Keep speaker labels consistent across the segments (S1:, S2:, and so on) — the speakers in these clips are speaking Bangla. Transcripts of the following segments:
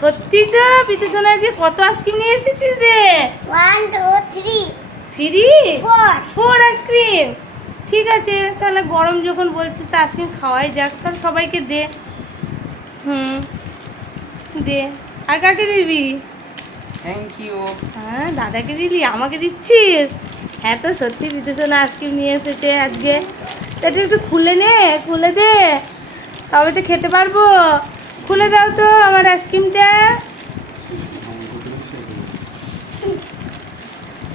S1: সত্যি তো পিতু সোনা যে কত আইসক্রিম নিয়ে এসেছিস রে?
S2: One two three
S1: three
S2: four
S1: ice cream? ঠিক আছে তাহলে গরম যখন বলছিস তা আইসক্রিম খাওয়াই যাক তাহলে সবাইকে দে। হুম দে। আর কাকে দিবি?
S3: থ্যাংক ইউ
S1: হ্যাঁ দাদাকে দিবি আমাকে দিচ্ছিস? হ্যাঁ তো সত্যি বিদেশনা আইসক্রিম নিয়ে এসেছে আজকে। তা তুই একটু খুলে নে খুলে দে। তবে তো খেতে পারব। খুলে দাও তো আমার আইসক্রিমটা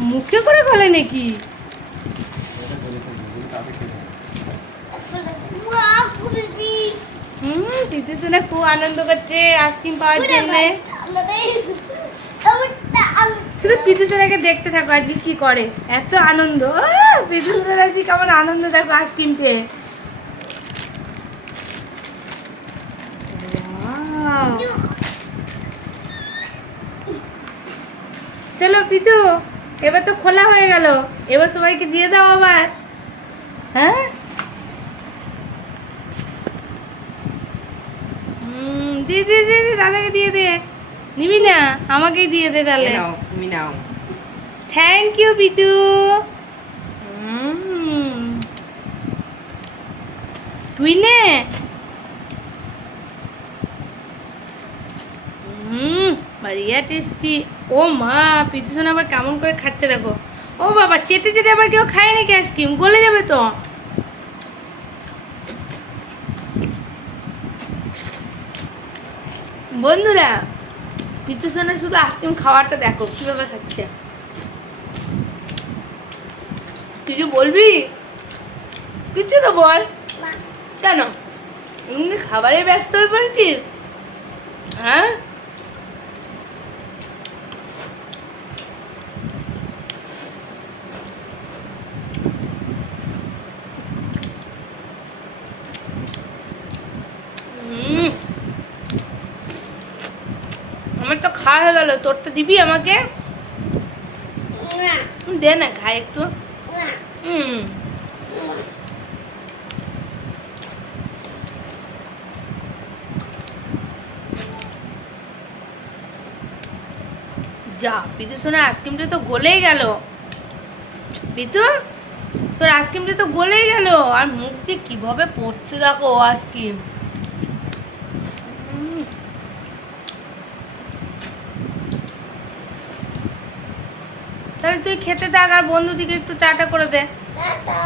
S1: মুখে করে খোলে নাকি? হুম খুব আনন্দ করছে আইসক্রিম পাওয়ার শুধু দেখতে থাকো, আজকে কি করে? এত আনন্দ। পিতুসোনার আজকে কেমন আনন্দ দেখো আইসক্রিম পেয়ে চলো পিতু এবার তো খোলা হয়ে গেল। এবার সবাইকে দিয়ে দাও আবার। হ্যাঁ? দে দাদাকে দিয়ে দে। নিবি না? আমাকেই দিয়ে দে তাহলে।
S3: তুমি নাও।
S1: Thank you পিতু। তুই নে। হুম বাড়িয়া টেস্টি। ও মা পিতু আবার কেমন করে খাচ্ছে দেখো। ও বাবা চেটে চেটে আবার কেউ খায় নাকি আইসক্রিম? গলে যাবে তো। বন্ধুরা পিতু শুধু আইসক্রিম খাওয়াটা দেখো কীভাবে খাচ্ছে। কিছু বলবি? কিছু তো বল। কেন? এমনি খাবারে ব্যস্ত হয়ে পড়েছিস? হ্যাঁ হুম। আমার তো খাওয়া হয়ে গেল, তোরটা দিবি আমাকে? দে না খাই একটু। যা, পিতু শোনা, আইসক্রিমটা তো গলেই গেল। পিতু, তোর আইসক্রিমটা তো গলেই গেল। আর মুখ দিয়ে কীভাবে পড়ছে দেখো আইসক্রিম। তাহলে তুই খেতে থাক আর বন্ধুদিকে একটু টাটা করে দে।
S2: টাটা।